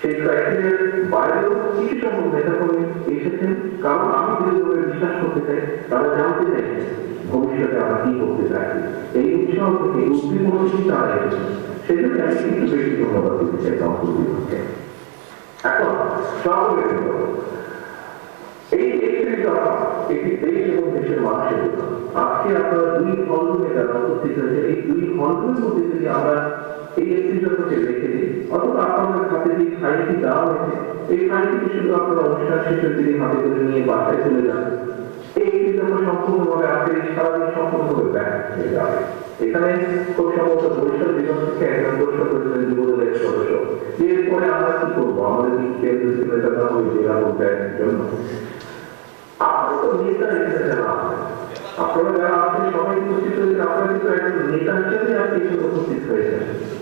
সেই ক্রাইটেরিয়ার বাইরেও কিছু সংখ্যক নেতাকর্মী এসেছেন। কারণ আমি দৃঢ়ভাবে বিশ্বাস করতে চাই, তারা জানতে চাইছেন ভবিষ্যতে আমরা কি করতে চাই। এই উৎসাহ থেকে উদ্দীপনা থেকে তারা এসেছেন সেজন্য আমি একটু বেশি ধন্যবাদ দিতে চাই দম্পতিকে এখন স্বাভাবিক এই একটি কথা একটি দেশ এবং দেশের মানুষের জন্য। আজকে আপনারা দুই ফলগুলো যারা উপস্থিত হয়েছে। এই দুই ফলগুলোর মধ্যে যদি আমরা এই সদস্য। এরপরে আমরা কি করব? আমাদের জন্য। আপনারা যারা আছেন, সবাই উপস্থিত হয়েছেন, আপনারা কিন্তু একজন নেতা হিসেবে আপনি উপস্থিত হয়েছেন।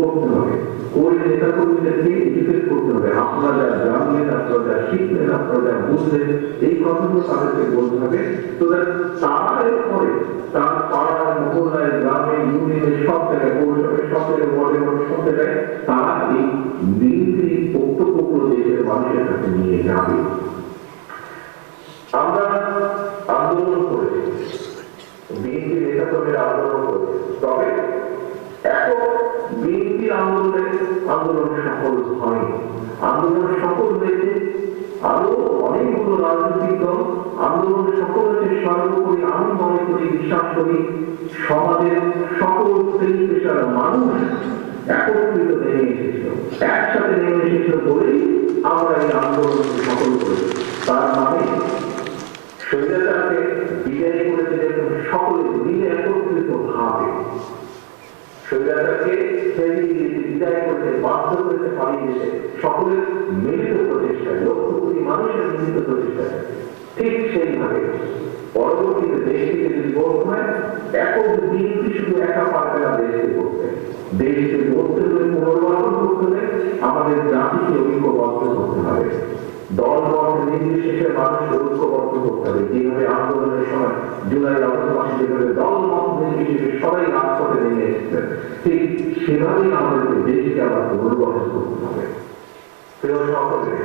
করতে হবে। ওই নেতা কর্মীদেরকে এডুকেট করতে হবে। আপনারা জানলেন, আপনারা শিখলেন, আপনারা বুঝলেন, এই কথাগুলো তাদেরকে বলতে হবে। তো তারা এরপরে তার পাড়ায় মহল্লায়, গ্রামে, ইউনিয়নে সব জায়গায়, পৌরসভায়, সব জায়গায়, ওয়ার্ডে সব জায়গায় তারা এই বিএনপি বক্তব্য দেশের মানুষের কাছে নিয়ে যাবে। আমরা আন্দোলন করেছি। বিএনপি নেতাকর্মীরা আন্দোলন করেছে। তবে একক বিএনপি আন্দোলনে আন্দোলন সফল হয়নি আন্দোলন সফল হয়েছে আরও অনেকগুলো রাজনৈতিক দল আন্দোলন সফল সর্বোপরি আমি মনে করি বিশ্বাস করি সমাজের সকল শ্রেণি পেশার মানুষ একত্রিত নেমে এসেছিল একসাথে নেমে এসেছিল বলেই আমরা এই আন্দোলনকে সফল করেছি তার মানে স্বৈরাচারকে বিদায় বাধ্য করেছে পালিয়ে যেতে সকলের মিলিত প্রচেষ্টায়, লক্ষ কোটি মানুষের মিলিত প্রচেষ্টায়। ঠিক সেইভাবে পরবর্তীতে দেশটিকে যদি গড়তে হয় একক বিএনপি শুধু একা পারবে না দেশকে করতে। দেশকে গড়তে হলে পুনর্গঠন করতে হলে আমাদের জাতিকে ঐক্যবদ্ধ করতে হবে। দল মত নির্বিশেষে মানুষকে ঐক্যবদ্ধ করতে হবে। যেভাবে আন্দোলনের সময় জুলাই আগস্ট সেভাবেই আমাদেরকে দেশকে আবার পুনর্বাস করতে হবে। প্রিয় সকলের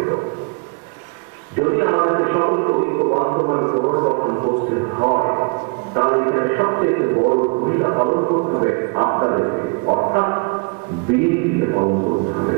যদি আমাদেরকে সকলকে ঐক্যবদ্ধভাবে পুনর্গঠন করতে হয়, তাহলে এখানে সবচেয়ে বড় ভূমিকা পালন করতে হবে আপনাদেরকে। অর্থাৎ বিএনপিকে পালন করতে হবে।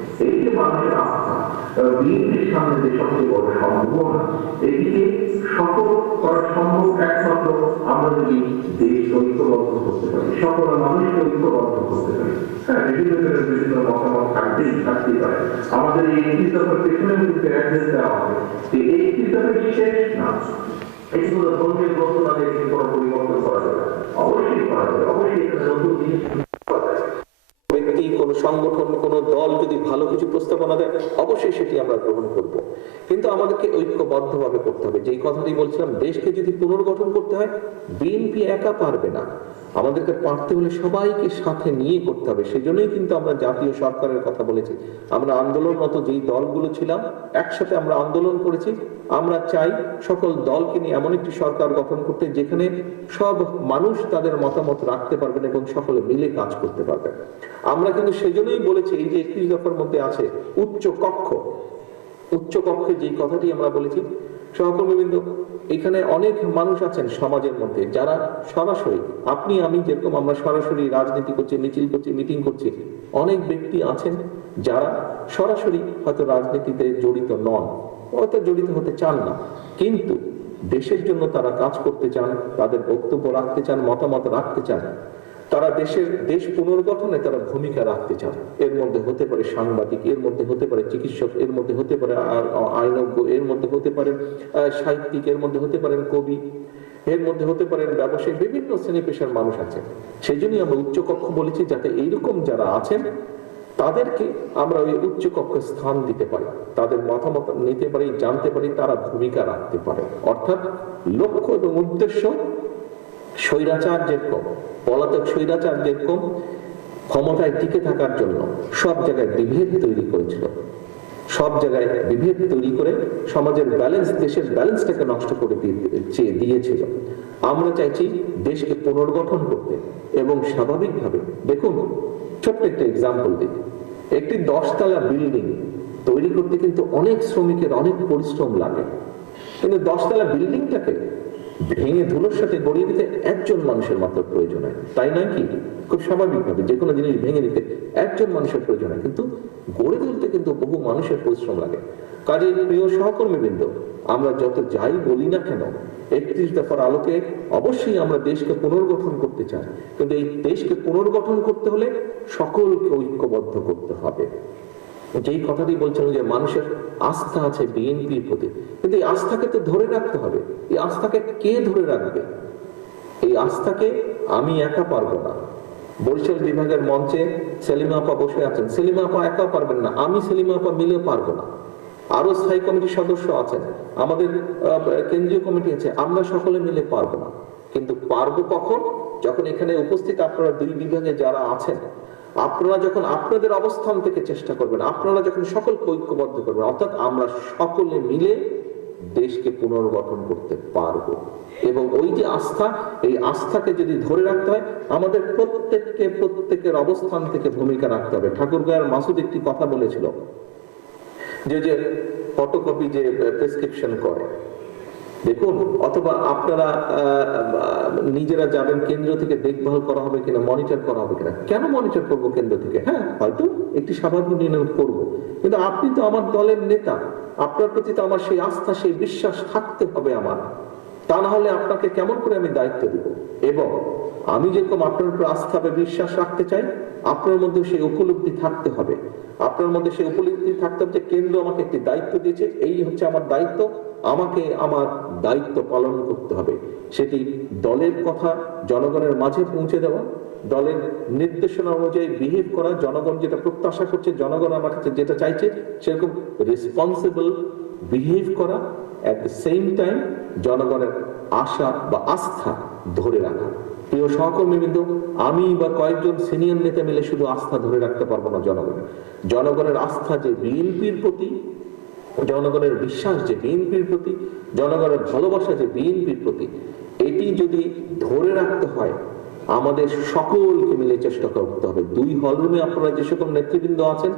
এই মানুষের আস্থা বিএনপির সামনে যে সবচেয়ে বড় সম্ভাবনা, এটিকে সফল করা সম্ভব একমাত্র আমরা যদি দেশ ঐক্যবদ্ধ করতে পারি, সকল মানুষকে ঐক্যবদ্ধ করতে পারি। হ্যাঁ আমাদের এই দেওয়া হবে। এই একটি না এগুলো পরিবর্তন করা যাবে অবশ্যই করা যাবে, অবশ্যই নতুন জিনিস করা যাবে ব্যক্তি কোন সংগঠন, কোনো দল যদি ভালো কিছু প্রস্তাবনা দেয়, অবশ্যই সেটি আমরা গ্রহণ করব। কিন্তু আমাদেরকে ঐক্যবদ্ধভাবে করতে হবে। যেই কথাটি বলছিলাম, দেশকে যদি পুনর্গঠন করতে হয়, বিএনপি একা পারবে না। আমাদেরকে পারতে হলে সবাইকে সাথে নিয়ে করতে হবে। সেজন্যই কিন্তু আমরা জাতীয় সরকারের কথা বলেছি। আমরা আন্দোলনরত যেই দলগুলো ছিলাম, একসাথে আমরা আন্দোলন করেছি। আমরা চাই সকল দলকে নিয়ে এমন একটি সরকার গঠন করতে, যেখানে সব মানুষ তাদের মতামত রাখতে পারবেন এবং সকলে মিলে কাজ করতে পারবেন। আমরা কিন্তু সেজন্যই বলেছি, এই যে একত্রিশ দফার মধ্যে আছে, উচ্চ কক্ষ। উচ্চ কক্ষে যে কথাটি আমরা বলেছি সহকর্মীবৃন্দ, এখানে অনেক মানুষ আছেন সমাজের মধ্যে যারা সরাসরি, আপনি, আমি যেরকম আমরা সরাসরি রাজনীতি করছি, মিছিল করছি, মিটিং করছি, অনেক ব্যক্তি আছেন যারা সরাসরি হয়তো রাজনীতিতে জড়িত নন, হয়তো জড়িত হতে চান না। কিন্তু দেশের জন্য তারা কাজ করতে চান, তাদের বক্তব্য রাখতে চান, মতামত রাখতে চান। তারা দেশের দেশ পুনর্গঠনে তারা ভূমিকা রাখতে চান। এর মধ্যে হতে পারে সাংবাদিক, এর মধ্যে হতে পারে চিকিৎসক, এর মধ্যে হতে পারে আইনজ্ঞ, এর মধ্যে হতে পারেন সাহিত্যিক, এর মধ্যে হতে পারেন কবি, এর মধ্যে হতে পারেন ব্যবসায়ী, বিভিন্ন শ্রেণি পেশার মানুষ আছে। সেই জন্যই আমরা উচ্চ কক্ষ বলেছি যাতে এইরকম যারা আছেন, তাদেরকে আমরা ওই উচ্চ কক্ষে স্থান দিতে পারি। তাদের মতামত নিতে পারি, জানতে পারি, তারা ভূমিকা রাখতে পারে। অর্থাৎ লক্ষ্য এবং উদ্দেশ্য স্বৈরাচার যেরকম পলাতক স্বৈরাচার যেরকম ক্ষমতায় টিকে থাকার জন্য সব জায়গায় বিভেদ তৈরি করেছিল। সব জায়গায় বিভেদ তৈরি করে সমাজের ব্যালেন্স দেশের ব্যালেন্সটাকে নষ্ট করে দিয়ে দিয়েছিল। আমরা চাইছি দেশকে পুনর্গঠন করতে এবং স্বাভাবিকভাবে, দেখুন, ছোট্ট একটা এক্সাম্পল দিই। একটি দশতলা বিল্ডিং তৈরি করতে কিন্তু অনেক শ্রমিকের অনেক পরিশ্রম লাগে। কিন্তু দশতলা বিল্ডিংটাকে ভেঙে ধুলোর সাথে গড়িয়ে দিতে একজন মানুষের মাত্র প্রয়োজন হয়। তাই নয় কি? খুব স্বাভাবিকভাবে যে কোনো জিনিস ভেঙে দিতে একজন মানুষের প্রয়োজন হয়। কিন্তু গড়ে তুলতে কিন্তু বহু মানুষের পরিশ্রম লাগে। কাজে প্রিয় সহকর্মীবৃন্দ, আমরা যত যাই বলি না কেন, একত্রিশ দফার আলোকে অবশ্যই আমরা দেশকে পুনর্গঠন করতে চাই। কিন্তু এই দেশকে পুনর্গঠন করতে হলে সকলকে ঐক্যবদ্ধ করতে হবে। যেই কথাটি বলছিলাম যে মানুষের আস্থা আছে বিএনপির প্রতি। কিন্তু এই আস্থাকে তো ধরে রাখতে হবে। এই আস্থাকে কে ধরে রাখবে? এই আস্থাকে আমি একা পারব না। বরিশাল বিভাগের মঞ্চে সেলিমা আপা বসে আছেন। সেলিমা আপা একা পারবেন না। আমি সেলিমা আপা মিলে পারব না। আরও স্থায়ী কমিটির সদস্য আছেন। আমাদের কেন্দ্রীয় কমিটি আছে। আমরা সকলে মিলে পারব না। কিন্তু পারব কখন? যখন এখানে উপস্থিত আপনারা দুই বিভাগে যারা আছেন আপনারা যখন আপনাদের অবস্থান থেকে চেষ্টা করবেন, আপনারা যখন সকলকে ঐক্যবদ্ধ করবেন, অর্থাৎ আমরা সকলে মিলে দেশকে পুনর্গঠন করতে পারব। এবং ওই যে আস্থা, এই আস্থাকে যদি ধরে রাখতে হয়, আমাদের প্রত্যেককে, প্রত্যেকের অবস্থান থেকে ভূমিকা রাখতে হবে। ঠাকুরগাঁয়ের মাসুদ একটি কথা বলেছিল, যে যে ফটোকপি যে প্রেসক্রিপশন করে দেখুন, অথবা আপনারা নিজেরা যাবেন, কেন্দ্র থেকে দেখভাল করা হবে কিনা মনিটর করা হবে কিনা। কেন মনিটর করব কেন্দ্র থেকে? হ্যাঁ হয়তো একটি স্বাভাবিক নির্ণয় করব। কিন্তু আপনি তো আমার দলের নেতা। আপনার প্রতি তো আমার সেই আস্থা, সেই বিশ্বাস থাকতে হবে আমার। তা না হলে আপনাকে কেমন করে আমি দায়িত্ব দিব? এবং আমি যেরকম আপনার উপর আস্থা বা বিশ্বাস রাখতে চাই, আপনার মধ্যে সেই উপলব্ধি থাকতে হবে। আপনার মধ্যে সেই উপলব্ধি থাকতে হবে যে কেন্দ্র আমাকে একটি দায়িত্ব দিয়েছে, এই হচ্ছে আমার দায়িত্ব, আমাকে আমার দায়িত্ব পালন করতে হবে। সেটি দলের কথা, জনগণের মাঝে পৌঁছে দেওয়া, দলের নির্দেশনা অনুযায়ী বিহেভ করা, জনগণ যেটা প্রত্যাশা করছে, জনগণ আমার কাছে যেটা চাইছে, সেরকম রেসপন্সিবল বিহেভ করা অ্যাট দ্য সেম টাইম জনগণের আশা বা আস্থা ধরে রাখা। প্রিয় সহকর্মীবৃন্দ আমি বা কয়েকজন সিনিয়র নেতা মিলে শুধু আস্থা ধরে রাখতে পারব না জনগণের। জনগণের আস্থা যে বিএনপির প্রতি, জনগণের বিশ্বাস যে বিএনপির প্রতি, জনগণের ভালোবাসা যে বিএনপির প্রতি, এটি যদি ধরে রাখতে হয়, আমাদের সকলকে মিলে চেষ্টা করতে হবে। দুই হলরুমে আপনারা যে সকল নেতৃবৃন্দ আছেন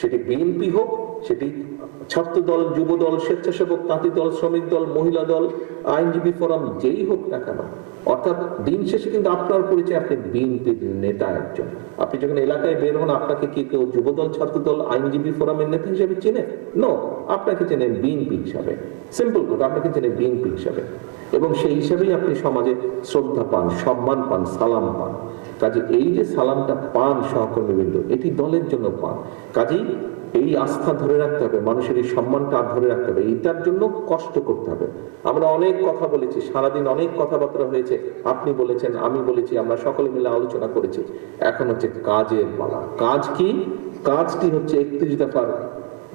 সেটি বিএনপি হোক, সেটি ছাত্র দল যুব দল স্বেচ্ছাসেবক, তাঁতি দল, শ্রমিক দল, মহিলা দল, আইনজীবী ফোরাম, যেই হোক না কেন, অর্থাৎ দিন শেষে কিন্তু আপনার পরিচয়, আপনি বিএনপির নেতা একজন। আপনি যখন এলাকায় বের হন, আপনাকে কি কেউ যুবদল, ছাত্রদল, আইনজীবী ফোরামের নেতা হিসেবে চেনে? নো আপনাকে চেনে বিএনপি হিসাবে। সিম্পল কথা, আপনাকে চেনে বিএনপি হিসাবে। এবং সেই হিসেবেই আপনি সমাজে শ্রদ্ধা পান, সম্মান পান, সালাম পান। কাজে এই যে সালামটা পান সহকর্মীবৃন্দ, এটি দলের জন্য পান। কাজেই এই আস্থা ধরে রাখতে হবে, মানুষের এই সম্মানটা ধরে রাখতে হবে এইটার জন্য কষ্ট করতে হবে। আমরা অনেক কথা বলেছি, সারাদিন অনেক কথাবার্তা হয়েছে, আপনি বলেছেন, আমি বলেছি, আমরা সকলে মিলে আলোচনা করেছি। এখন হচ্ছে কাজের পালা। কাজ কি? কাজটি হচ্ছে একত্রিশ দফার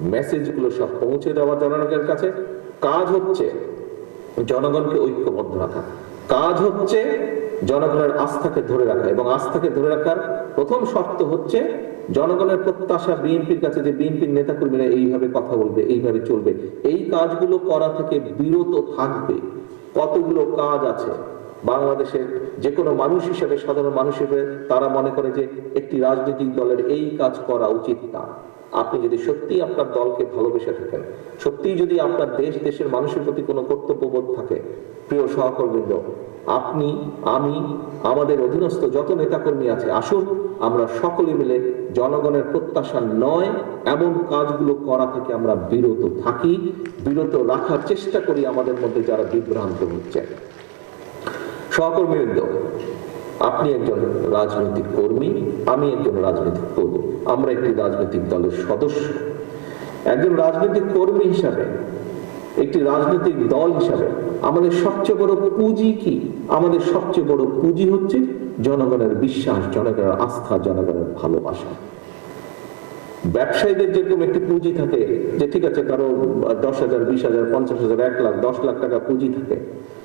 মেসেজগুলো সব পৌঁছে দেওয়া জনগণের কাছে। কাজ হচ্ছে জনগণকে ঐক্যবদ্ধ রাখা। কাজ হচ্ছে জনগণের আস্থাকে ধরে রাখা এবং আস্থাকে ধরে রাখার প্রথম শর্ত হচ্ছে জনগণের প্রত্যাশা বিএনপির কাছে যে বিএনপির নেতাকর্মীরা এইভাবে কথা বলবে, এইভাবে চলবে। এই কাজগুলো করা থেকে বিরত থাকবে। কতগুলো কাজ আছে? বাংলাদেশের যে কোনো মানুষ হিসেবে, সাধারণ মানুষ হিসেবে তারা মনে করে যে একটি রাজনৈতিক দলের এই কাজ করা উচিত না। আপনি যদি সত্যি আপনার দলকে ভালোবেসে থাকেন সত্যি যদি আপনার দেশ দেশের মানুষের প্রতি কোনো কর্তব্যবোধ থাকে, প্রিয় সহকর্মীবৃন্দ, আপনি, আমি, আমাদের অধীনস্থ যত নেতাকর্মী আছে, আসুন, আমরা সকলে মিলে জনগণের প্রত্যাশা নয়, এমন কাজগুলো করা থেকে আমরা বিরত থাকি, বিরত রাখার চেষ্টা করি আমাদের মধ্যে যারা বিভ্রান্ত হচ্ছে সহকর্মীবৃন্দ আপনি একজন রাজনৈতিক কর্মী, আমি একজন রাজনৈতিক কর্মী। আমরা একটি রাজনৈতিক দলের সদস্য। একজন রাজনৈতিক কর্মী হিসাবে, একটি রাজনৈতিক দল হিসাবে আমাদের সবচেয়ে বড় পুঁজি কি? আমাদের সবচেয়ে বড় পুঁজি হচ্ছে জনগণের বিশ্বাস, জনগণের আস্থা, জনগণের ভালোবাসা। ব্যবসায়ীদের যেরকম একটি পুঁজি থাকে, যে ঠিক আছে, কারও দশ হাজার, বিশ হাজার, পঞ্চাশ হাজার, এক লাখ, দশ লাখ টাকা পুঁজি থাকে।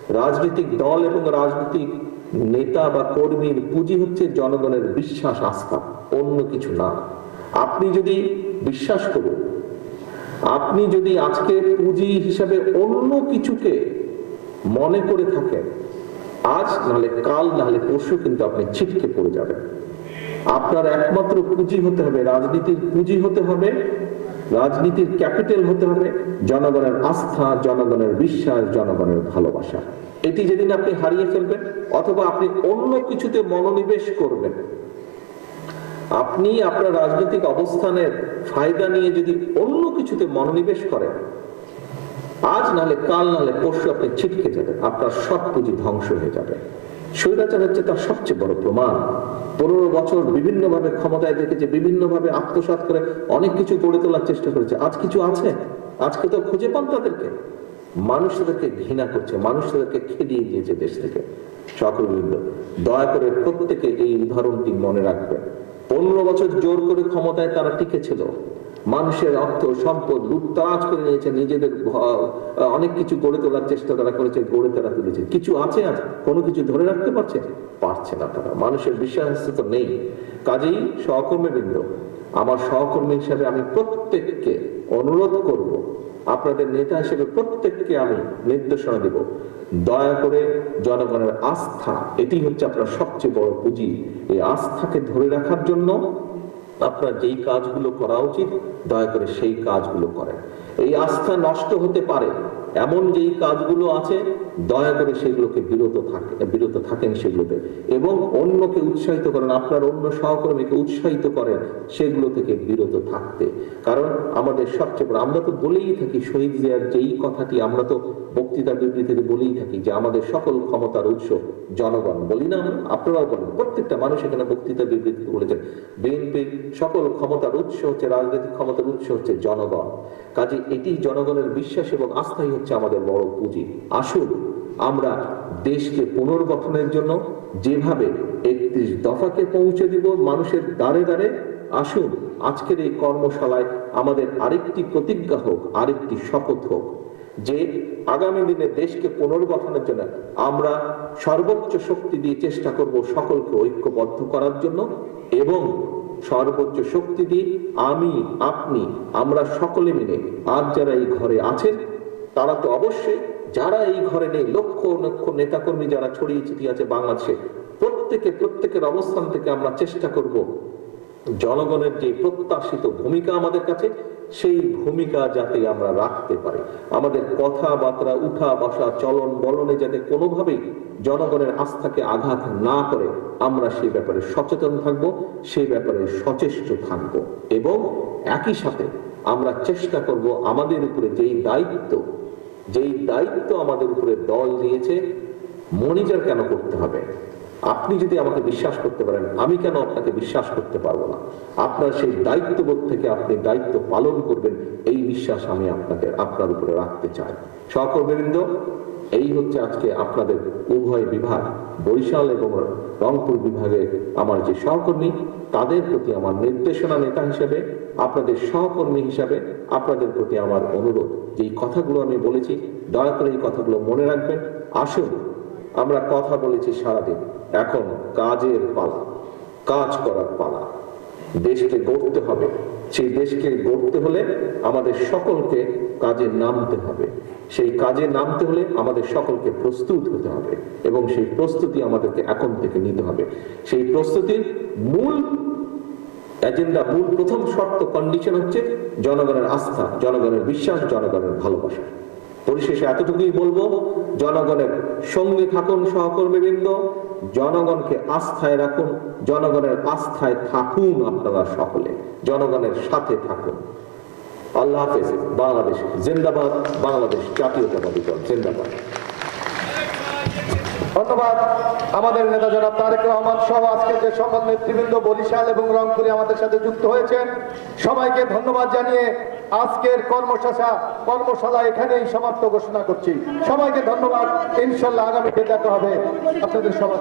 রাজনৈতিক দল এবং রাজনৈতিক নেতা বা কর্মীর পুঁজি হচ্ছে জনগণের বিশ্বাস আস্থা অন্য কিছু না। আপনি যদি বিশ্বাস করুন, আপনি যদি আজকে পুঁজি হিসাবে অন্য কিছুকে মনে করে থাকেন, আজ নাহলে কাল, নাহলে পরশু কিন্তু আপনি ছিটকে পড়ে যাবেন। আপনার একমাত্র পুঁজি হতে হবে, রাজনীতির পুঁজি হতে হবে, রাজনীতির ক্যাপিটাল হতে হবে, জনগণের আস্থা, জনগণের বিশ্বাস, জনগণের ভালোবাসা। এটি যেদিন আপনি হারিয়ে ফেলবেন অথবা আপনি অন্য কিছুতে মনোনিবেশ করবেন। আপনি আপনার রাজনৈতিক অবস্থানের ফায়দা নিয়ে যদি অন্য কিছুতে মনোনিবেশ করেন, আজ নাহলে কাল নাহলে পরশু আপনি ছিটকে যাবেন, আপনার সব পুঁজি ধ্বংস হয়ে যাবে। স্বৈরাচার হচ্ছে তার সবচেয়ে বড় প্রমাণ। পনেরো বছর বিভিন্ন ভাবে ক্ষমতায় দেখেছে বিভিন্ন ভাবে আত্মসাৎ করে অনেক কিছু গড়ে তোলার চেষ্টা করেছে। আজ কিছু আছে? আজকে তো খুঁজে পান তাদেরকে। মানুষ তাদেরকে ঘৃণা করছে মানুষ তাদেরকে খেদিয়ে দিয়েছে দেশ থেকে। সকলবৃন্দ দয়া করে প্রত্যেকে এই উদাহরণটি মনে রাখবেন। পনেরো বছর জোর করে ক্ষমতায় তারা টিকেছিল। মানুষের অর্থ, সম্পদ লুটতারাজ করে নিয়েছে, নিজেদের অনেক কিছু গড়ে তোলার চেষ্টা তারা করেছে, গড়ে তারা তুলেছে। কিছু আছে আজ? কোনো কিছু ধরে রাখতে পারছে? পারছে না তারা। মানুষের বিশ্বাস তো নেই। কাজেই সহকর্মীবৃন্দ আমার সহকর্মী হিসেবে আমি প্রত্যেককে অনুরোধ করব আপনাদের নেতা হিসেবে প্রত্যেককে আমি নির্দেশনা দেব। দয়া করে জনগণের আস্থা এটি হচ্ছে আপনার সবচেয়ে বড় পুঁজি। এই আস্থাকে ধরে রাখার জন্য আপনার যেই কাজগুলো করা উচিত, দয়া করে সেই কাজগুলো করেন। এই আস্থা নষ্ট হতে পারে এমন যেই কাজগুলো আছে, দয়া করে সেগুলোকে বিরত থাকে, বিরত থাকেন সেগুলোতে। এবং অন্যকে উৎসাহিত করেন, আপনার অন্য সহকর্মীকে উৎসাহিত করেন, সেগুলো থেকে বিরত থাকতে। কারণ আমাদের সবচেয়ে বড়, আমরা তো বলেই থাকি, শহীদ জিয়ার যেই কথাটি আমরা তো বক্তৃতা বিবৃতিতে বলেই থাকি, যে আমাদের সকল ক্ষমতার উৎস জনগণ। বলি না আমরা? আপনারাও বলেন, প্রত্যেকটা মানুষ এখানে বক্তৃতা বিবৃতিতে বলেছেন বিএনপির সকল ক্ষমতার উৎস হচ্ছে, রাজনৈতিক ক্ষমতার উৎস হচ্ছে জনগণ। কাজে এটি জনগণের বিশ্বাস এবং আস্থাই হচ্ছে আমাদের বড় পুঁজি। আসুন, আমরা দেশকে পুনর্গঠনের জন্য যেভাবে একত্রিশ দফাকে পৌঁছে দিব মানুষের দ্বারে দ্বারে, আসুন, আজকের এই কর্মশালায় আমাদের আরেকটি প্রতিজ্ঞা হোক, আরেকটি শপথ হোক যে আগামী দিনে দেশকে পুনর্গঠনের জন্য আমরা সর্বোচ্চ শক্তি দিয়ে চেষ্টা করব সকলকে ঐক্যবদ্ধ করার জন্য এবং সর্বোচ্চ শক্তি দিয়ে আমি, আপনি, আমরা সকলে মিলে আজ যারা এই ঘরে আছেন তারা তো অবশ্যই যারা এই ঘরে নেই, লক্ষ লক্ষ নেতাকর্মী যারা ছড়িয়ে ছিটিয়ে আছে বাংলাদেশে, প্রত্যেকে প্রত্যেকের অবস্থান থেকে আমরা চেষ্টা করব জনগণের যে প্রত্যাশিত ভূমিকা আমাদের কাছে, সেই ভূমিকা যাতে আমরা রাখতে পারি। আমাদের কথাবার্তা উঠা বসা চলন বলনে যাতে কোনোভাবেই জনগণের আস্থাকে আঘাত না করে, আমরা সেই ব্যাপারে সচেতন থাকব, সেই ব্যাপারে সচেষ্ট থাকব এবং একই সাথে আমরা চেষ্টা করব আমাদের উপরে যেই দায়িত্ব যেই দায়িত্ব আমাদের উপরে দল দিয়েছে, মনিটর কেন করতে হবে? আপনি যদি আমাকে বিশ্বাস করতে পারেন, আমি কেন আপনাকে বিশ্বাস করতে পারব না? আপনার সেই দায়িত্ববোধ থেকে আপনি দায়িত্ব পালন করবেন, এই বিশ্বাস আমি আপনাকে, আপনার উপরে রাখতে চাই। সহকর্মীবৃন্দ, এই হচ্ছে আজকে আপনাদের উভয় বিভাগ, বরিশাল এবং রংপুর বিভাগে আমার যে সহকর্মী, তাদের প্রতি আমার নির্দেশনা নেতা হিসেবে আপনাদের সহকর্মী হিসাবে আপনাদের প্রতি আমার অনুরোধ। যে এই কথাগুলো আমি বলেছি, দয়া করে এই কথাগুলো মনে রাখবেন। আসুন, আমরা কথা বলেছি সারাদিন। এখন কাজের পালা, কাজ করার পালা। দেশকে গড়তে হবে। সেই দেশকে গড়তে হলে আমাদের সকলকে কাজে নামতে হবে। সেই কাজে নামতে হলে আমাদের সকলকে প্রস্তুত হতে হবে এবং সেই প্রস্তুতি আমাদেরকে এখন থেকে নিতে হবে। সেই প্রস্তুতির মূল এজেন্ডা মূল প্রথম শর্ত কন্ডিশন হচ্ছে জনগণের আস্থা, জনগণের বিশ্বাস, জনগণের ভালোবাসা। পরিশেষে এতটুকুই বলব, জনগণের সঙ্গে থাকুন সহকর্মীবৃন্দ, জনগণকে আস্থায় রাখুন, জনগণের আস্থায় থাকুন আপনারা সকলে, জনগণের সাথে থাকুন। আল্লাহ হাফেজ, বাংলাদেশ জিন্দাবাদ, বাংলাদেশ জাতীয়তাবাদী দল, জিন্দাবাদ। ধন্যবাদ। আমাদের নেতা জনাব তারেক রহমান সহ আজকে যে সকল নেতৃবৃন্দ বরিশাল এবং রংপুরে আমাদের সাথে যুক্ত হয়েছেন, সবাইকে ধন্যবাদ জানিয়ে আজকের কর্মশাসা কর্মশালা এখানেই সমাপ্ত ঘোষণা করছি। সবাইকে ধন্যবাদ। ইনশাল্লাহ আগামী দেখা হবে। আপনাদের সবার